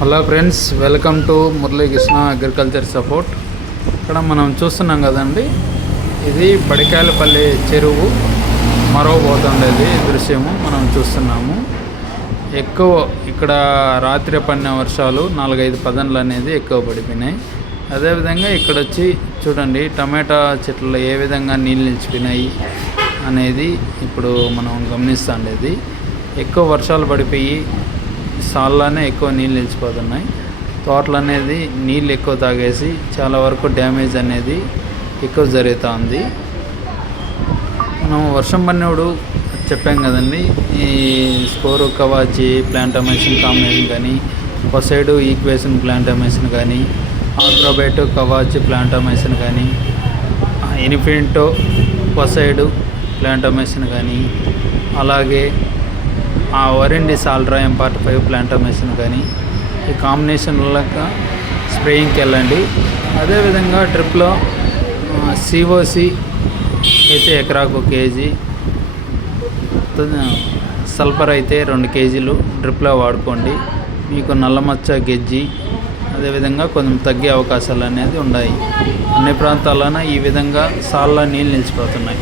Hello friends welcome to Muralikrishna agriculture support. ఇక్కడ మనం చూస్తున్నాం కదండి ఇది బడికాయలపల్లి చెరువు. మరో పోతుండేది దృశ్యము మనం చూస్తున్నాము. ఎక్కువ ఇక్కడ రాత్రి పడిన వర్షాలు నాలుగైదు పదన్లు అనేది ఎక్కువ పడిపోయినాయి. అదేవిధంగా ఇక్కడ వచ్చి చూడండి టమాటా చెట్లు ఏ విధంగా నీళ్ళు నిలిచిపోయినాయి అనేది ఇప్పుడు మనం గమనిస్తుండేది ఎక్కువ వర్షాలు పడిపోయి సాల్లోనే ఎక్కువ నీళ్ళు నిలిచిపోతున్నాయి. తోటలు అనేది నీళ్ళు ఎక్కువ తాగేసి చాలా వరకు డ్యామేజ్ అనేది ఎక్కువ జరుగుతూ ఉంది. మనం వర్షం పడినప్పుడు చెప్పాం కదండి ఈ స్కోరు కవాచి ప్లాంటమేషన్ కాంబినేషన్ కానీ ఒక సైడు ఈక్వేషన్ ప్లాంటమేషన్ కానీ ఆగ్రోబేట్ కవాచి ప్లాంటమేషన్ కానీ ఇనిఫింటో సైడు ప్లాంటమేషన్ కానీ అలాగే ఆ వరండి రాయం పార్ట్ ఫైవ్ ప్లాంటమేషన్ కానీ ఈ కాంబినేషన్ వల్ల స్ప్రేయింగ్కి వెళ్ళండి. అదేవిధంగా ట్రిప్లో సిఓసి అయితే ఎకరాకు ఒక కేజీ సల్ఫర్ అయితే రెండు కేజీలు డ్రిప్లో వాడుకోండి. మీకు నల్లమచ్చ గెజ్జి అదేవిధంగా కొంచెం తగ్గే అవకాశాలు అనేది ఉన్నాయి. అన్ని ప్రాంతాల్లోన ఈ విధంగా సాల్లో నీళ్ళు నిలిచిపోతున్నాయి.